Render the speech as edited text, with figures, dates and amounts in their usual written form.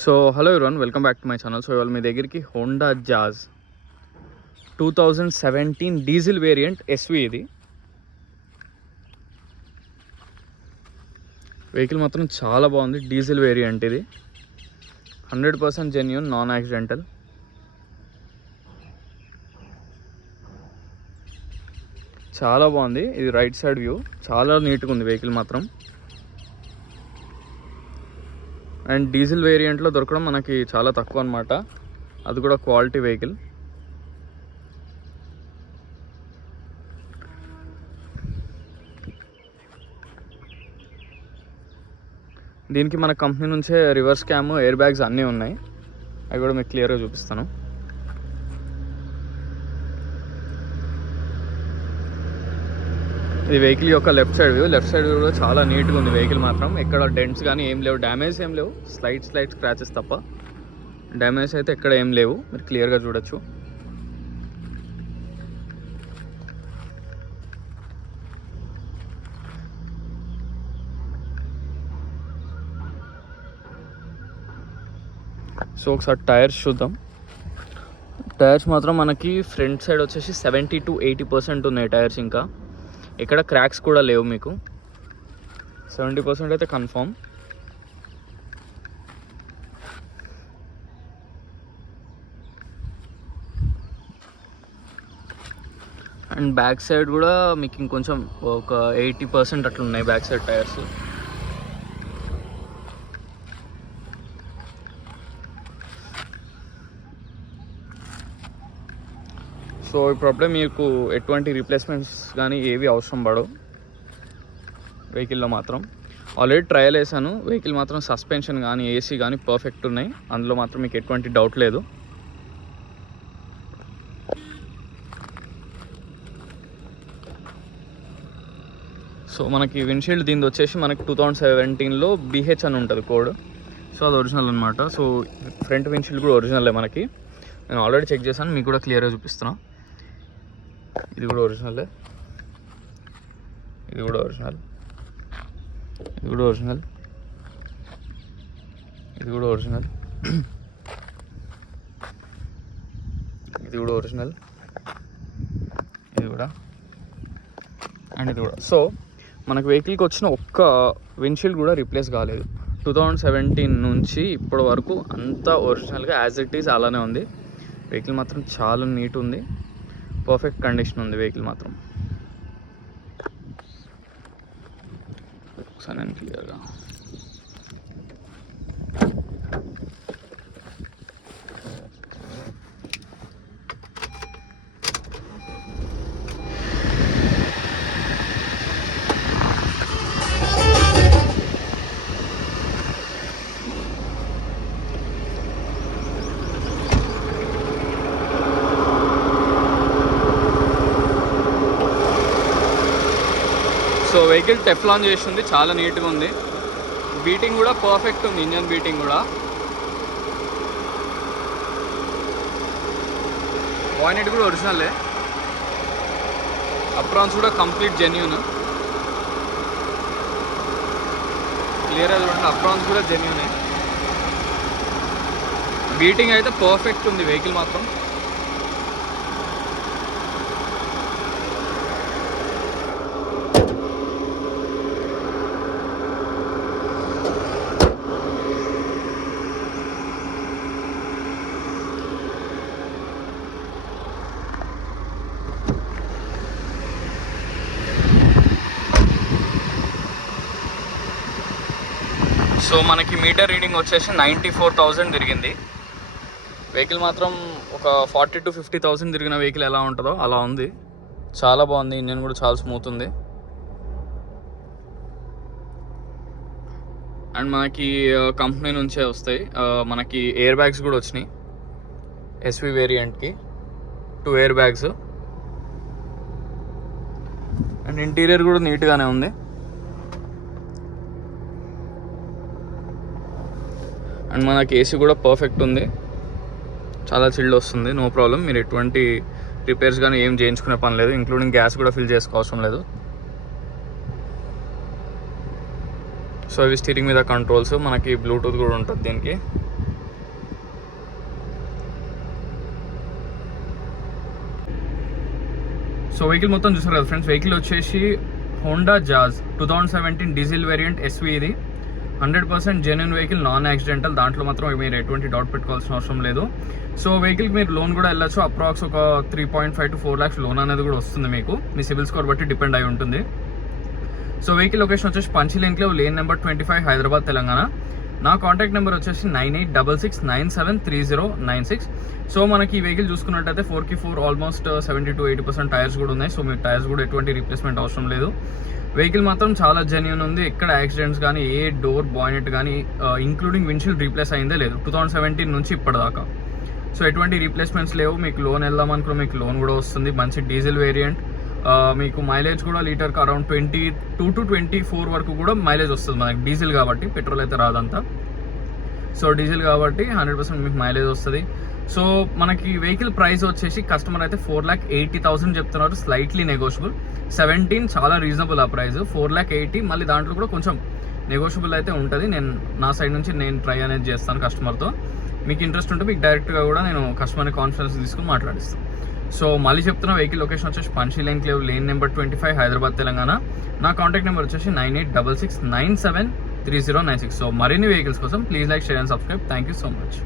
So hello everyone, welcome back to my channel. So ఇవాళ మీ దగ్గరికి Honda Jazz 2017 diesel variant SV. ఇది vehicle మాత్రం చాలా బాగుంది. డీజిల్ వేరియంట్ ఇది 100% జెన్యూన్, నాన్ యాక్సిడెంటల్. చాలా బాగుంది. ఇది రైట్ సైడ్ వ్యూ, చాలా నీట్గా ఉంది వెహికల్ మాత్రం. అండ్ డీజిల్ వేరియంట్లో దొరకడం మనకి చాలా తక్కువ అనమాట, అది కూడా క్వాలిటీ వెహికల్. దీనికి మన కంపెనీ నుంచే రివర్స్ క్యామ్, ఎయిర్ బ్యాగ్స్ అన్నీ ఉన్నాయి. అవి కూడా మీకు క్లియర్గా చూపిస్తాను. ఇది వెహికల్ యొక్క left side view. Left side view కూడా చాలా నీట్గా ఉంది వెహికల్ మాత్రం. ఎక్కడ డెంట్స్ కానీ ఏం లేవు, డ్యామేజ్ ఏం లేవు. స్లైట్ స్క్రాచెస్ తప్ప డ్యామేజ్ అయితే ఎక్కడ ఏం లేవు, మీరు క్లియర్గా చూడొచ్చు. సో ఒకసారి టైర్స్ చూద్దాం. టైర్స్ మాత్రం మనకి ఫ్రంట్ సైడ్ వచ్చేసి 70 to 80% ఉన్నాయి టైర్స్. ఇంకా ఎక్కడ క్రాక్స్ కూడా లేవు. మీకు 70% అయితే కన్ఫామ్. అండ్ బ్యాక్ సైడ్ కూడా మీకు ఇంకొంచెం ఒక 80% అట్లా ఉన్నాయి బ్యాక్ సైడ్ టైర్స్. సో ఇప్పుడప్పుడే మీకు ఎటువంటి రీప్లేస్మెంట్స్ కానీ ఏవి అవసరం పడవు వెహికల్లో మాత్రం. ఆల్రెడీ ట్రయల్ వేసాను. వెహికల్ మాత్రం సస్పెన్షన్ కానీ ఏసీ కానీ పర్ఫెక్ట్ ఉన్నాయి. అందులో మాత్రం మీకు ఎటువంటి డౌట్ లేదు. సో మనకి విండ్షీల్డ్ దీనిది వచ్చేసి మనకి 2017లో BH అని ఉంటుంది కోడ్. సో అది ఒరిజినల్ అనమాట. సో ఫ్రంట్ విండ్షీల్డ్ కూడా ఒరిజినలే మనకి. నేను ఆల్రెడీ చెక్ చేశాను, మీకు కూడా క్లియర్గా చూపిస్తున్నాను. ఇది కూడా ఒరిజినలే, ఇది కూడా ఒరిజినల్, ఇది కూడా ఒరిజినల్, ఇది కూడా ఒరిజినల్, ఇది కూడా ఒరిజినల్, ఇది కూడా, అండ్ ఇది కూడా. సో మనకు వెహికల్కి వచ్చిన ఒక్క విండ్షీల్డ్ కూడా రీప్లేస్ కాలేదు. 2017 నుంచి ఇప్పటి వరకు అంతా ఒరిజినల్గా యాజ్ ఇట్ ఈజ్ అలానే ఉంది. వెహికల్ మాత్రం చాలా నీట్ ఉంది, పర్ఫెక్ట్ కండిషన్ ఉంది వెహికల్ మాత్రం. ఒకసారి నేను క్లియర్గా సో వెహికల్ టెఫ్లాన్ చేస్తుంది, చాలా నీట్గా ఉంది. బీటింగ్ కూడా పర్ఫెక్ట్ ఉంది, ఇంజన్ బీటింగ్ కూడా. బాయినెట్ కూడా ఒరిజినలే. అప్రాన్స్ కూడా కంప్లీట్ జెన్యూన్. క్లియర్గా చూడండి, అప్రాన్స్ కూడా జెన్యూనే. బీటింగ్ అయితే పర్ఫెక్ట్ ఉంది వెహికల్ మాత్రం. సో మనకి మీటర్ రీడింగ్ వచ్చేసి 94,000 తిరిగింది. వెహికల్ మాత్రం ఒక 40 to 50,000 తిరిగిన వెహికల్ ఎలా ఉంటుందో అలా ఉంది. చాలా బాగుంది. ఇంజన్ కూడా చాలా స్మూత్ ఉంది. అండ్ మనకి కంపెనీ నుంచే వస్తాయి. మనకి ఎయిర్ బ్యాగ్స్ కూడా వచ్చినాయి ఎస్వి వేరియంట్కి, 2 ఎయిర్ బ్యాగ్స్. అండ్ ఇంటీరియర్ కూడా నీట్గానే ఉంది. అండ్ మనకి ఏసీ కూడా పర్ఫెక్ట్ ఉంది, చాలా చిల్డ్ వస్తుంది, నో ప్రాబ్లం. మీరు ఎటువంటి రిపేర్స్ కానీ ఏం చేయించుకునే పని లేదు, ఇంక్లూడింగ్ గ్యాస్ కూడా ఫిల్ చేసుకోవసరం లేదు. సో ఇవి స్టీరింగ్ మీద కంట్రోల్స్, మనకి బ్లూటూత్ కూడా ఉంటుంది దీనికి. సో వెహికల్ మొత్తం చూసారు కదా ఫ్రెండ్స్. వెహికల్ వచ్చేసి Honda Jazz 2017 diesel variant SV. ఇది 100% జెన్యున్ వెహికల్, నాన్ యాక్సిడెంటల్. దాంట్లో మాత్రం మీరు ఎటువంటి డౌట్ పెట్టుకోవాల్సిన అవసరం లేదు. సో వెహికల్కి మీరు లోన్ కూడా వెళ్ళచ్చు. అప్రాక్స్ ఒక 3.5 to 4 lakhs లోన్ అనేది కూడా వస్తుంది మీకు. మీ సిబిల్ స్కోర్ బట్టి డిపెండ్ అయి ఉంటుంది. సో వెహికల్ లొకేషన్ వచ్చేసి పంచిల్ enclave, lane number 25, Hyderabad, Telangana. నా కాంటాక్ట్ నెంబర్ వచ్చేసి 9866973096. సో మనకి ఈ వెహికల్ చూసుకున్నట్టయితే 4x4 ఆల్మోస్ట్ 70 to 80% టైర్స్ కూడా ఉన్నాయి. సో మీకు టైర్స్ కూడా ఎటువంటి రీప్లేస్మెంట్ అవసరం లేదు. వెహికల్ మాత్రం చాలా జెన్యూన్ ఉంది. ఎక్కడ యాక్సిడెంట్స్ కానీ, ఏ డోర్ బాయినెట్ కానీ ఇంక్లూడింగ్ విండ్షీల్డ్ రీప్లేస్ అయిందే లేదు 2017 నుంచి ఇప్పటిదాకా. సో ఎటువంటి రీప్లేస్మెంట్స్ లేవు. మీకు లోన్ వెళ్దామనుకో మీకు లోన్ కూడా వస్తుంది. మంచి డీజిల్ వేరియంట్. మీకు మైలేజ్ కూడా లీటర్కి అరౌండ్ 22 to 24 వరకు కూడా మైలేజ్ వస్తుంది మనకి. డీజిల్ కాబట్టి, పెట్రోల్ అయితే రాదంతా. సో డీజిల్ కాబట్టి 100% మీకు మైలేజ్ వస్తుంది. సో మనకి వెహికల్ ప్రైస్ వచ్చేసి కస్టమర్ అయితే 4,80,000 చెప్తున్నారు. Slightly negotiable. 17 చాలా రీజనబుల్ ఆ ప్రైస్. 4,80,000 మళ్ళీ దాంట్లో కూడా కొంచెం నెగోషియబుల్ అయితే ఉంటుంది. నా సైడ్ నుంచి నేను ట్రై అనేది చేస్తాను కస్టమర్తో. మీకు ఇంట్రెస్ట్ ఉంటే మీకు డైరెక్ట్గా కూడా నేను కస్టమర్ని కాన్ఫరెన్స్ తీసుకుని మాట్లాడిస్తాను. సో మళ్ళీ చెప్తున్నా, వెహికల్ లొకేషన్ వచ్చేసి పంచిల్ enclave, lane number 25, Hyderabad, Telangana. నా కాంటాక్ట్ నెంబర్ వచ్చేసి 9866973096. సో మరిన్ని వెహికల్స్ కోసం please like, share and subscribe. Thank you so much.